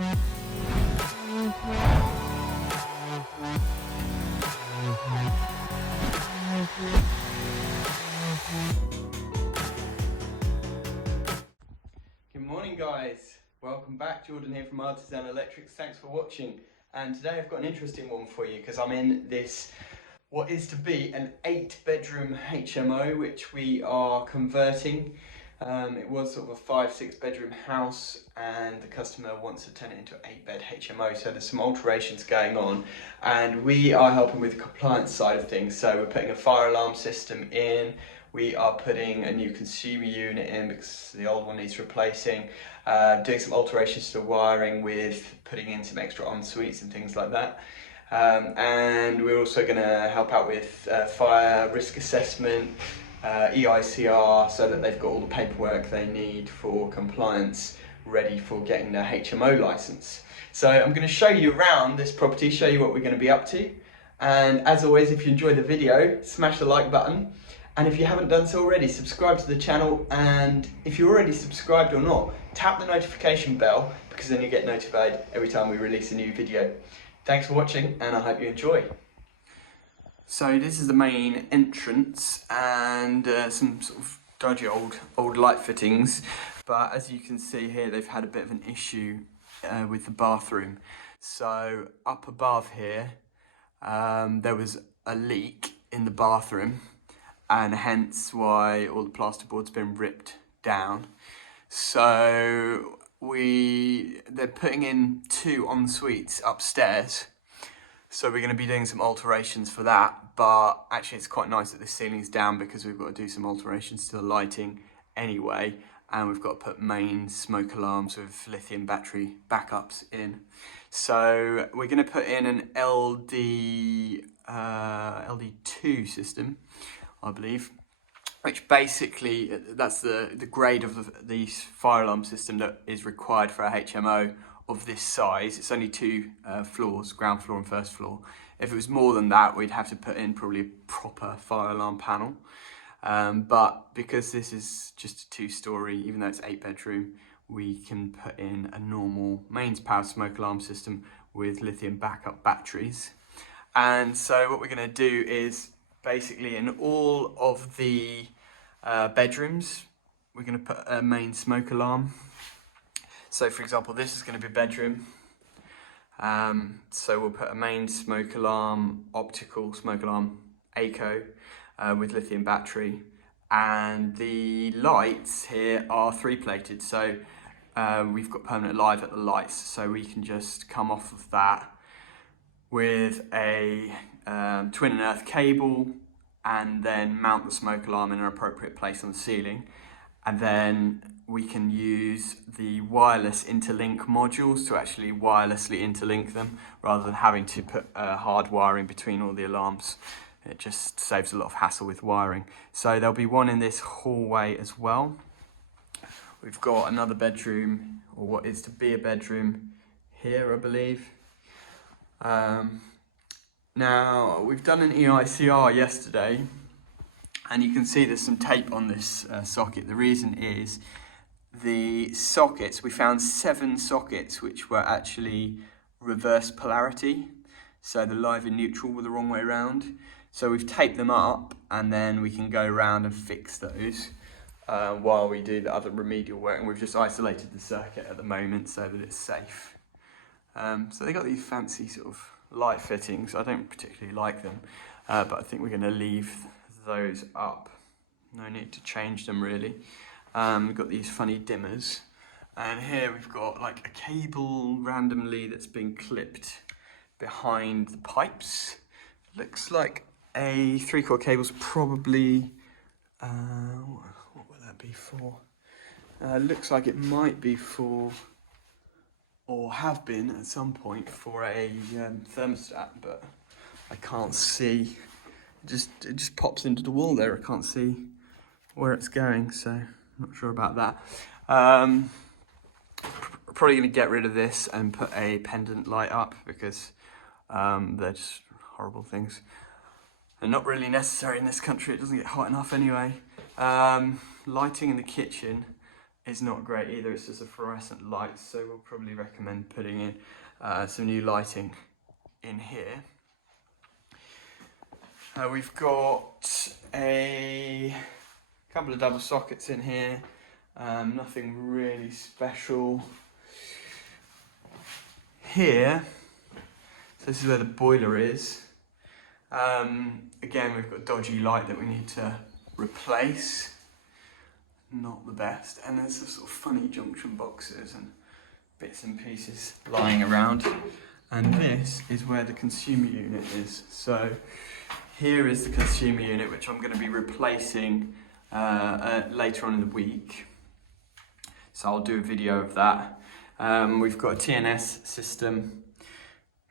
Good morning guys, welcome back. Jordan here from Artisan Electrics. Thanks for watching, and today I've got an interesting one for you because I'm in this what is to be an 8-bedroom HMO which we are converting. It was sort of a 5-6 bedroom house and the customer wants to turn it into an 8-bed HMO, so there's some alterations going on and we are helping with the compliance side of things. So we're putting a fire alarm system in, we are putting a new consumer unit in because the old one needs replacing, doing some alterations to the wiring with putting in some extra en-suites and things like that. And we're also going to help out with fire risk assessment, EICR, so that they've got all the paperwork they need for compliance ready for getting their HMO license. So I'm going to show you around this property, show you what we're going to be up to, and as always, if you enjoyed the video, smash the like button, and if you haven't done so already, subscribe to the channel, and if you're already subscribed or not, tap the notification bell because then you get notified every time we release a new video. Thanks for watching and I hope you enjoy. So this is the main entrance and some sort of dodgy old light fittings, but as you can see here they've had a bit of an issue with the bathroom. So up above here there was a leak in the bathroom and hence why all the plasterboard's been ripped down. So they're putting in 2 en-suites upstairs, so we're going to be doing some alterations for that, but actually it's quite nice that the ceiling's down because we've got to do some alterations to the lighting anyway, and we've got to put main smoke alarms with lithium battery backups in. So we're going to put in an LD2 system, I believe, which basically, that's the grade of the fire alarm system that is required for a HMO of this size. It's only 2 floors, ground floor and first floor. If it was more than that, we'd have to put in probably a proper fire alarm panel. But because this is just a 2-storey, even though it's 8-bedroom, we can put in a normal mains power smoke alarm system with lithium backup batteries. And so what we're going to do is, basically in all of the bedrooms, we're going to put a main smoke alarm. So for example, this is going to be a bedroom. So we'll put a main smoke alarm, optical smoke alarm, ACO, with lithium battery. And the lights here are 3-plated. So we've got permanent live at the lights. So we can just come off of that with a twin and earth cable and then mount the smoke alarm in an appropriate place on the ceiling, and then we can use the wireless interlink modules to actually wirelessly interlink them rather than having to put hard wiring between all the alarms. It just saves a lot of hassle with wiring. So there'll be one in this hallway as well. We've got another bedroom, or what is to be a bedroom, here I believe. Now, we've done an EICR yesterday, and you can see there's some tape on this socket. The reason is the sockets, we found 7 sockets which were actually reverse polarity. So the live and neutral were the wrong way around. So we've taped them up, and then we can go around and fix those while we do the other remedial work. And we've just isolated the circuit at the moment so that it's safe. So they got these fancy sort of light fittings. I don't particularly like them, but I think we're going to leave those up. No need to change them really. We've got these funny dimmers, and here we've got like a cable randomly that's been clipped behind the pipes. Looks like a 3/4 cable's probably, what will that be for? Looks like it might be for, or have been at some point, for a thermostat, but I can't see. It just pops into the wall there. I can't see where it's going, so I'm not sure about that. Probably going to get rid of this and put a pendant light up because they're just horrible things. They're not really necessary in this country. It doesn't get hot enough anyway. Lighting in the kitchen is not great either. It's just a fluorescent light, so we'll probably recommend putting in some new lighting in here. We've got a couple of double sockets in here, nothing really special. Here, so this is where the boiler is. Again, we've got dodgy light that we need to replace. Not the best. And there's some sort of funny junction boxes and bits and pieces lying around. And this is where the consumer unit is. So here is the consumer unit, which I'm going to be replacing later on in the week. So I'll do a video of that. We've got a TNS system.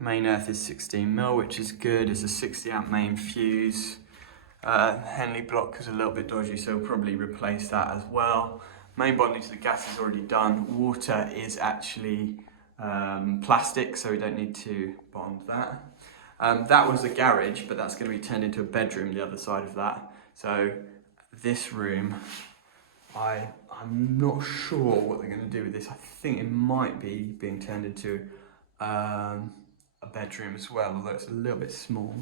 Main earth is 16mm, which is good. It's a 60 amp main fuse. Henley block is a little bit dodgy, so we'll probably replace that as well. Main bonding to the gas is already done. Water is actually plastic, so we don't need to bond that. That was a garage, but that's going to be turned into a bedroom, the other side of that. So this room, I'm not sure what they're going to do with this. I think it might be being turned into a bedroom as well, although it's a little bit small.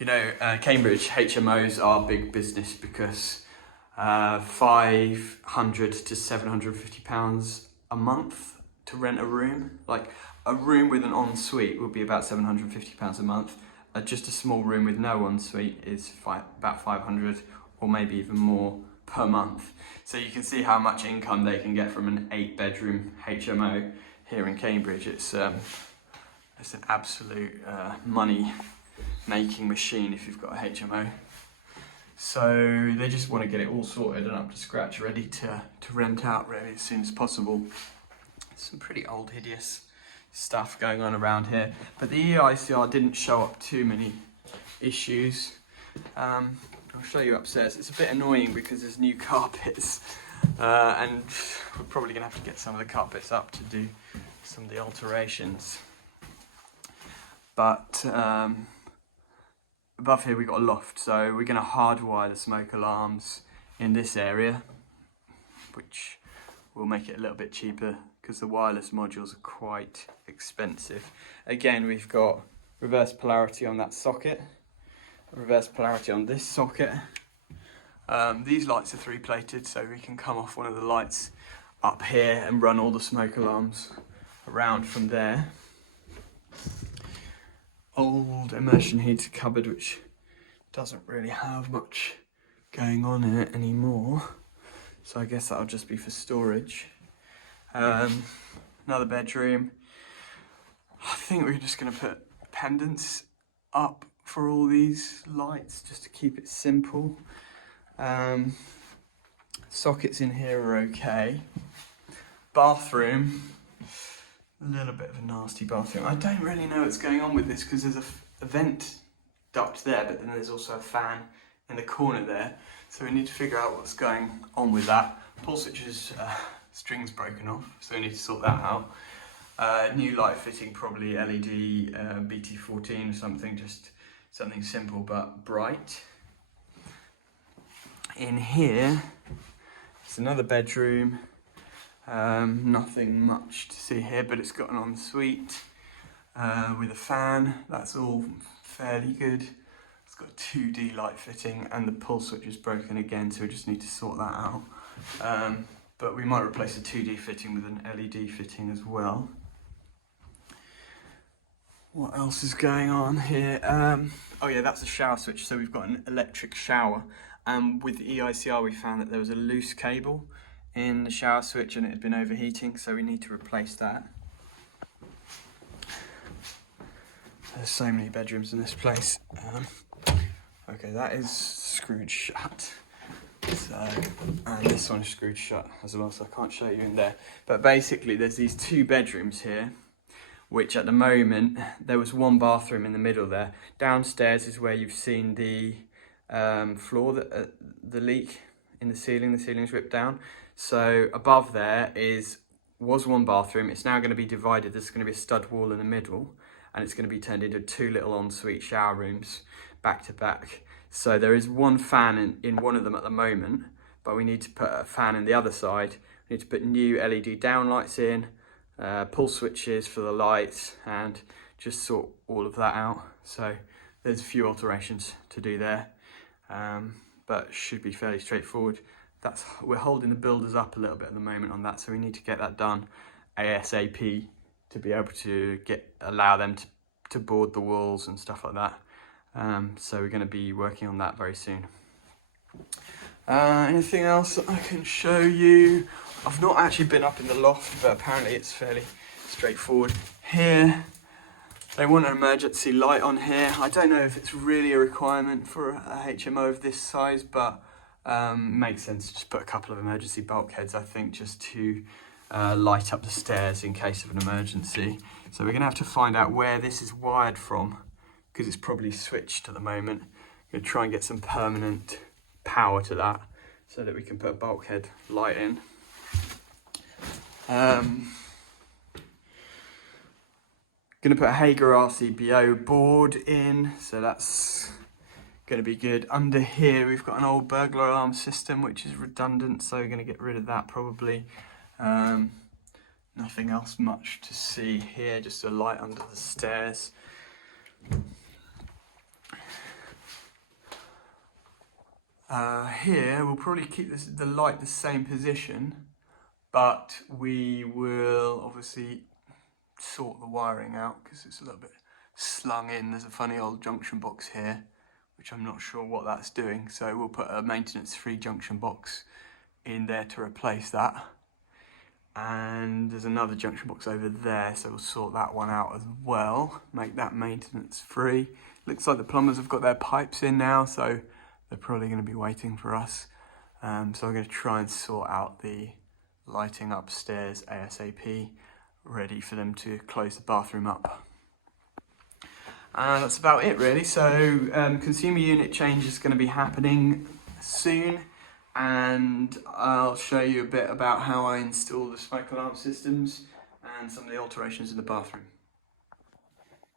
You know, Cambridge HMOs are big business because £500 to £750 a month to rent a room. Like a room with an ensuite would be about £750 a month. Just a small room with no ensuite is about 500 or maybe even more per month. So you can see how much income they can get from an 8-bedroom HMO here in Cambridge. It's an absolute money-making machine if you've got a HMO. So they just want to get it all sorted and up to scratch, ready to rent out really as soon as possible. Some pretty old, hideous stuff going on around here, but the EICR didn't show up too many issues. I'll show you upstairs. It's a bit annoying because there's new carpets, and we're probably going to have to get some of the carpets up to do some of the alterations. But above here we've got a loft, so we're going to hardwire the smoke alarms in this area, which will make it a little bit cheaper because the wireless modules are quite expensive. Again, we've got reverse polarity on that socket, reverse polarity on this socket. These lights are 3-plated, so we can come off one of the lights up here and run all the smoke alarms around from there. Old immersion heater cupboard, which doesn't really have much going on in it anymore, so I guess that'll just be for storage. Another bedroom. I think we're just going to put pendants up for all these lights just to keep it simple. Sockets in here are okay. Bathroom, a little bit of a nasty bathroom. I don't really know what's going on with this because there's a vent duct there, but then there's also a fan in the corner there. So we need to figure out what's going on with that. Pull switches, string's broken off, so we need to sort that out. New light fitting, probably LED BT14 or something, just something simple but bright. In here, it's another bedroom. Nothing much to see here, but it's got an ensuite with a fan. That's all fairly good. It's got 2D light fitting and the pull switch is broken again, so we just need to sort that out. But we might replace the 2D fitting with an LED fitting as well. What else is going on here? Oh yeah, that's a shower switch. So we've got an electric shower. With the EICR we found that there was a loose cable in the shower switch and it had been overheating, so we need to replace that. There's so many bedrooms in this place. Okay, that is screwed shut. So, and this one is screwed shut as well, so I can't show you in there. But basically there's these 2 bedrooms here, which at the moment, there was one bathroom in the middle there. Downstairs is where you've seen the floor, the leak in the ceiling's ripped down. So above there was one bathroom. It's now going to be divided. There's going to be a stud wall in the middle, and it's going to be turned into 2 little ensuite shower rooms back to back. So there is one fan in one of them at the moment, but we need to put a fan in the other side. We need to put new LED downlights in, pull switches for the lights, and just sort all of that out. So there's a few alterations to do there, but should be fairly straightforward. We're holding the builders up a little bit at the moment on that, so we need to get that done ASAP to be able to allow them to board the walls and stuff like that. So we're going to be working on that very soon. Anything else that I can show you? I've not actually been up in the loft, but apparently it's fairly straightforward. Here, they want an emergency light on here. I don't know if it's really a requirement for a HMO of this size, but makes sense to just put a couple of emergency bulkheads, I think, just to light up the stairs in case of an emergency. So we're going to have to find out where this is wired from, because it's probably switched at the moment. We're going to try and get some permanent power to that so that we can put a bulkhead light in. Going to put a Hager RCBO board in, so that's going to be good. Under here we've got an old burglar alarm system which is redundant, so we're going to get rid of that probably. Nothing else much to see here, just a light under the stairs. Here we'll probably keep the light the same position, but we will obviously sort the wiring out because it's a little bit slung in. There's a funny old junction box here which I'm not sure what that's doing, so we'll put a maintenance free junction box in there to replace that. And there's another junction box over there, so we'll sort that one out as well, make that maintenance free. Looks like the plumbers have got their pipes in now, so they're probably going to be waiting for us. So I'm going to try and sort out the lighting upstairs ASAP, ready for them to close the bathroom up. That's about it really. So consumer unit change is going to be happening soon, and I'll show you a bit about how I install the smoke alarm systems and some of the alterations in the bathroom.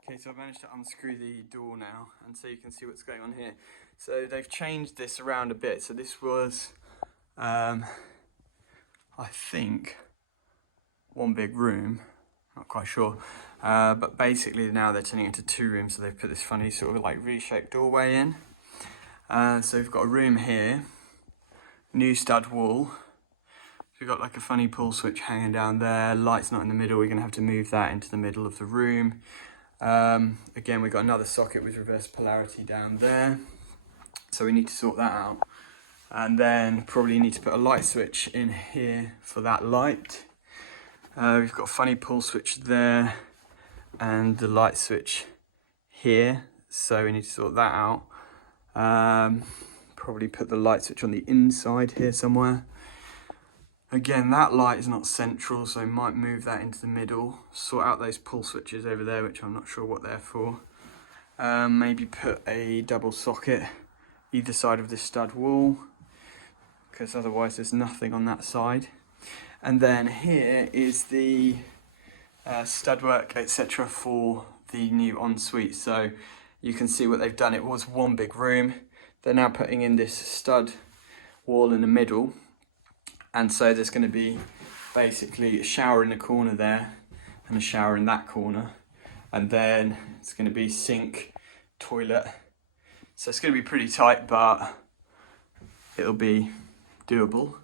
Okay, so I've managed to unscrew the door now, and so you can see what's going on here. So they've changed this around a bit. So this was, I think, one big room, not quite sure. But basically now they're turning it into two rooms, so they've put this funny sort of like V-shaped doorway in. So we've got a room here, new stud wall. So we've got like a funny pull switch hanging down there, light's not in the middle, we're going to have to move that into the middle of the room. Again, we've got another socket with reverse polarity down there, so we need to sort that out. And then probably need to put a light switch in here for that light. We've got a funny pull switch there and the light switch here, so we need to sort that out. Probably put the light switch on the inside here somewhere. Again, that light is not central, so might move that into the middle. Sort out those pull switches over there, which I'm not sure what they're for. Maybe put a double socket either side of this stud wall, because otherwise there's nothing on that side. And then here is the stud work, etc. for the new ensuite. So you can see what they've done. It was one big room. They're now putting in this stud wall in the middle. And so there's going to be basically a shower in the corner there and a shower in that corner. And then it's going to be sink, toilet. So it's going to be pretty tight, but it'll be doable.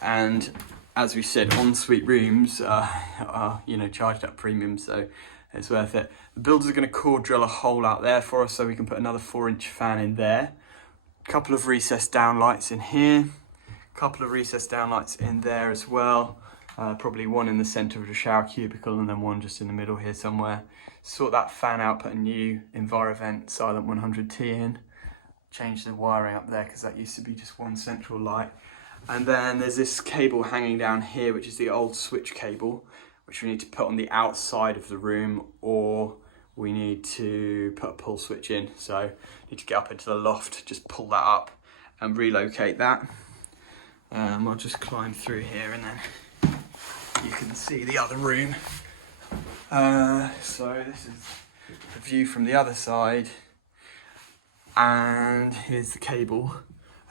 And as we said, ensuite rooms are charged at premium, so it's worth it. The builders are going to core drill a hole out there for us so we can put another 4-inch fan in there. A couple of recessed downlights in here. A couple of recessed downlights in there as well. Probably one in the centre of the shower cubicle and then one just in the middle here somewhere. Sort that fan out, put a new EnviroVent Silent 100T in. Change the wiring up there because that used to be just one central light. And then there's this cable hanging down here, which is the old switch cable, which we need to put on the outside of the room, or we need to put a pull switch in. So need to get up into the loft, just pull that up and relocate that. I'll just climb through here and then you can see the other room. So this is the view from the other side, and here's the cable.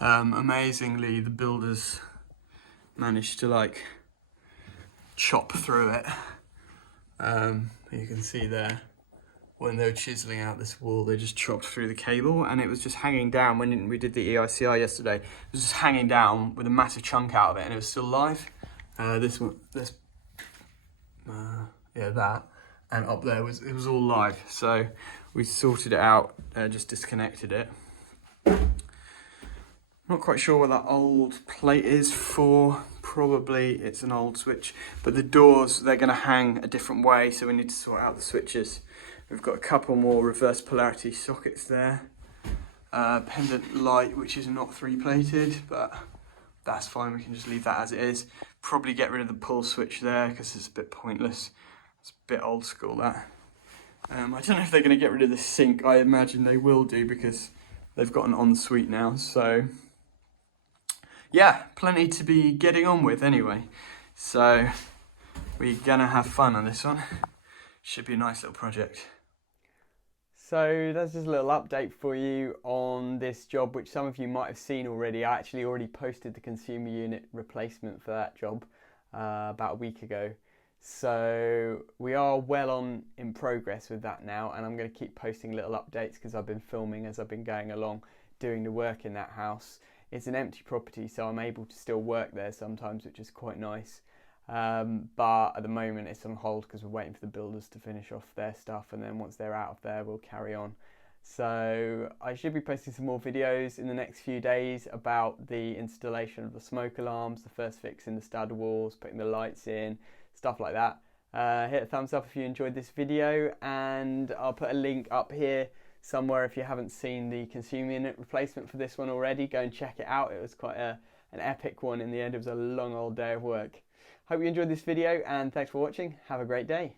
Amazingly, the builders managed to like chop through it. You can see there, when they were chiseling out this wall, they just chopped through the cable, and it was just hanging down. When we did the EICR yesterday, it was just hanging down with a massive chunk out of it, and it was still live. That, and up there it was all live. So we sorted it out, just disconnected it. Not quite sure what that old plate is for. Probably it's an old switch, but the doors, they're going to hang a different way, so we need to sort out the switches. We've got a couple more reverse polarity sockets there. Pendant light, which is not 3-plated, but that's fine, we can just leave that as it is. Probably get rid of the pull switch there, because it's a bit pointless. It's a bit old school, that. I don't know if they're going to get rid of the sink. I imagine they will do, because they've got an ensuite now, so yeah, plenty to be getting on with anyway. So we're gonna have fun on this one. Should be a nice little project. So that's just a little update for you on this job, which some of you might have seen already. I actually already posted the consumer unit replacement for that job about a week ago. So we are well on in progress with that now, and I'm going to keep posting little updates because I've been filming as I've been going along doing the work in that house. It's an empty property, so I'm able to still work there sometimes, which is quite nice. But at the moment it's on hold because we're waiting for the builders to finish off their stuff, and then once they're out of there we'll carry on. So I should be posting some more videos in the next few days about the installation of the smoke alarms, the first fixing the stud walls, putting the lights in, stuff like that. Hit a thumbs up if you enjoyed this video, and I'll put a link up here somewhere if you haven't seen the consumer unit replacement for this one already. Go and check it out. It was quite an epic one in the end. It was a long old day of work. Hope you enjoyed this video, and thanks for watching. Have a great day.